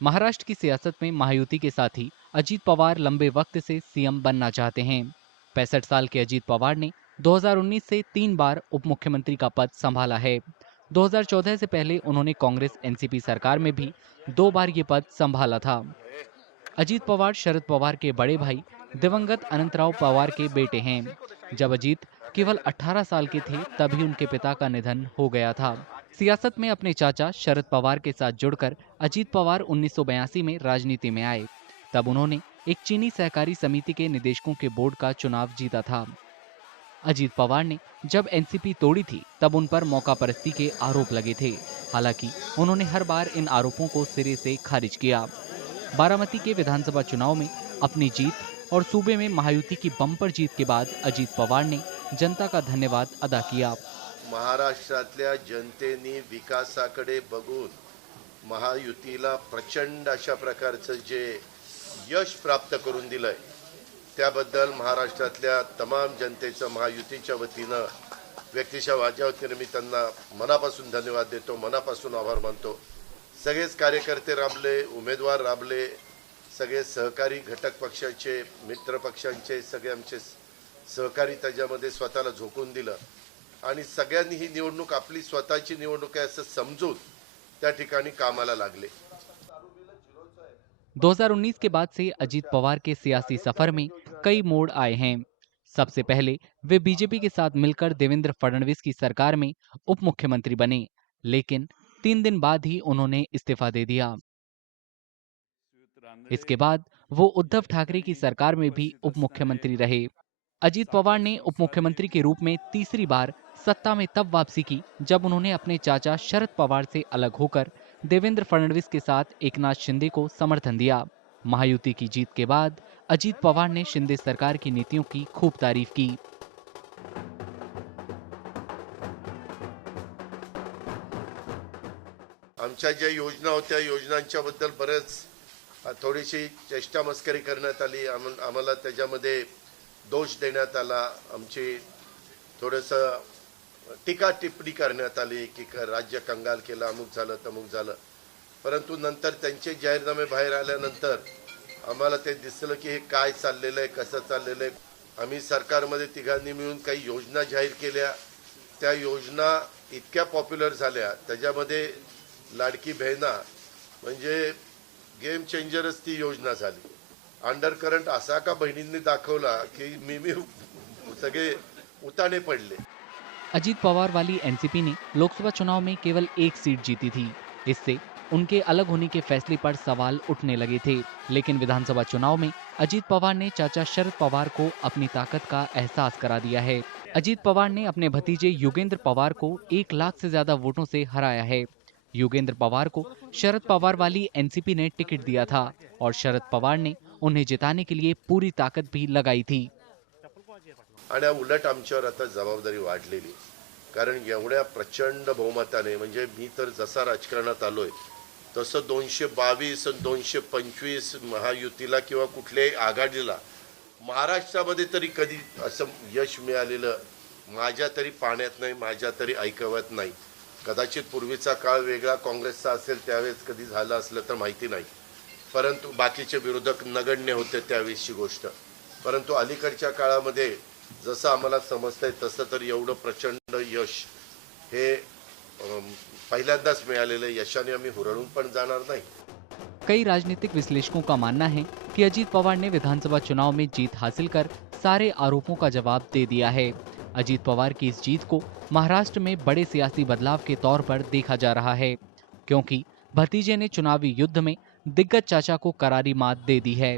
महाराष्ट्र की सियासत में महायुति के साथ ही अजीत पवार लंबे वक्त से सीएम बनना चाहते हैं। 65 साल के अजीत पवार ने 2019 से 3 बार उप मुख्यमंत्री का पद संभाला है। 2014 से पहले उन्होंने कांग्रेस एनसीपी सरकार में भी 2 बार ये पद संभाला था। अजीत पवार शरद पवार के बड़े भाई दिवंगत अनंतराव पवार के बेटे हैं। जब अजीत केवल 18 साल के थे तभी उनके पिता का निधन हो गया था। सियासत में अपने चाचा शरद पवार के साथ जुड़कर अजीत पवार 1982 में राजनीति में आए। तब उन्होंने एक चीनी सहकारी समिति के निदेशकों के बोर्ड का चुनाव जीता था। अजीत पवार ने जब एनसीपी तोड़ी थी तब उन पर मौकापरस्ती के आरोप लगे थे। हालांकि उन्होंने हर बार इन आरोपों को सिरे से खारिज किया। बारामती के विधानसभा चुनाव में अपनी जीत और सूबे में महायुति की बम्पर जीत के बाद अजीत पवार ने जनता का धन्यवाद अदा किया। महाराष्ट्रातल्या जनतेने विकासाकडे बघून महायुतीला प्रचंड अशा प्रकारचं जे यश प्राप्त करून दिलंय त्याबद्दल महाराष्ट्रातल्या तमाम जनतेचं महायुतीच्या वतीनं व्यक्तिशः माझ्या वतीनं मी त्यांना मनापासून धन्यवाद देतो, मनापासून आभार मानतो। सगळेच कार्यकर्ते राबले, उमेदवार राबले, सगळे सहकारी घटक पक्षाचे, मित्र पक्षांचे सगळे आमचे सहकारी त्याच्यामध्ये स्वतःला झोकून दिलं आणि सगळ्यांनी ही निवडणूक आपली स्वतःची निवडणूक आहे असं समजून त्या ठिकाणी कामाला लागले। 2019 के बाद से अजीत पवार के सियासी सफर में कई मोड़ आए हैं। सबसे पहले वे बीजेपी के साथ मिलकर देवेंद्र फडणवीस की सरकार में उप मुख्यमंत्री बने, लेकिन 3 दिन बाद ही उन्होंने इस्तीफा दे दिया। इसके बाद वो उद्धव ठाकरे की सरकार में भी उप मुख्यमंत्री रहे। अजीत पवार ने उप मुख्यमंत्री के रूप में तीसरी बार सत्ता में तब वापसी की जब उन्होंने अपने चाचा शरद पवार से अलग होकर देवेंद्र फडणवीस के साथ एकनाथ शिंदे को समर्थन दिया। महायुति की जीत के बाद अजीत पवार ने शिंदे सरकार की नीतियों की खूब तारीफ की। आमच्या ज्या योजना होत्या योजनांच्या बद्दल बरेच थोडीशी चेष्टा मस्करी करण्यात आली, आम्हाला त्याच्यामध्ये दोष देण्यात आला, आमची थोडंसं टीका टिप्पणी करण्यात आली की राज्य कंगाल केलं, अमुक झालं तमुक झालं। परंतु नंतर त्यांचे जाहीरनामे बाहेर आल्यानंतर आम्हाला ते दिसलं की हे काय चाललेलं आहे, कसं चाललेलं आहे। आम्ही सरकारमध्ये तिघांनी मिळून काही योजना जाहीर केल्या, त्या योजना इतक्या पॉप्युलर झाल्या, त्याच्यामध्ये लाडकी बहिणा म्हणजे गेम चेंजरच ती योजना झाली। अंडर करंट असा का बहिणींनी दाखवला की मी सगळे उताने पडले। अजीत पवार वाली एनसीपी ने लोकसभा चुनाव में केवल एक सीट जीती थी। इससे उनके अलग होने के फैसले पर सवाल उठने लगे थे, लेकिन विधानसभा चुनाव में अजीत पवार ने चाचा शरद पवार को अपनी ताकत का एहसास करा दिया है। अजीत पवार ने अपने भतीजे योगेंद्र पवार को 1 लाख से ज्यादा वोटों से हराया है। योगेंद्र पवार को शरद पवार वाली एनसीपी ने टिकट दिया था और शरद पवार ने उन्हें जिताने के लिए पूरी ताकत भी लगाई थी। आणि उलट आमच्यावर आता जबाबदारी वाढलेली, कारण एवढ्या प्रचंड बहुमताने म्हणजे मी तर जसा राजकारणात आलोय तसं 222 आणि 225 महायुतीला किंवा कुठल्याही आघाडीला महाराष्ट्रामध्ये तरी कधी असं यश मिळालेलं माझ्या तरी पाण्यात नाही, माझ्या तरी ऐकवत नाही। कदाचित पूर्वीचा काळ वेगळा काँग्रेसचा असेल त्यावेळेस कधी झालं असलं तर माहिती नाही, परंतु बाकीचे विरोधक नगण्य होते त्यावेळेसची गोष्ट। परंतु अलीकडच्या काळामध्ये जसं आम्हाला समजतंय तसं तर एवढं प्रचंड यश हे पहिल्यांदाच मिळालेलं यशाने आम्ही हुरळून पण जाणार नाही। कई राजनीतिक विश्लेषकों का मानना है कि अजीत पवार ने विधानसभा चुनाव में जीत हासिल कर सारे आरोपों का जवाब दे दिया है। अजीत पवार की इस जीत को महाराष्ट्र में बड़े सियासी बदलाव के तौर पर देखा जा रहा है, क्योंकि भतीजे ने चुनावी युद्ध में दिग्गज चाचा को करारी मात दे दी है।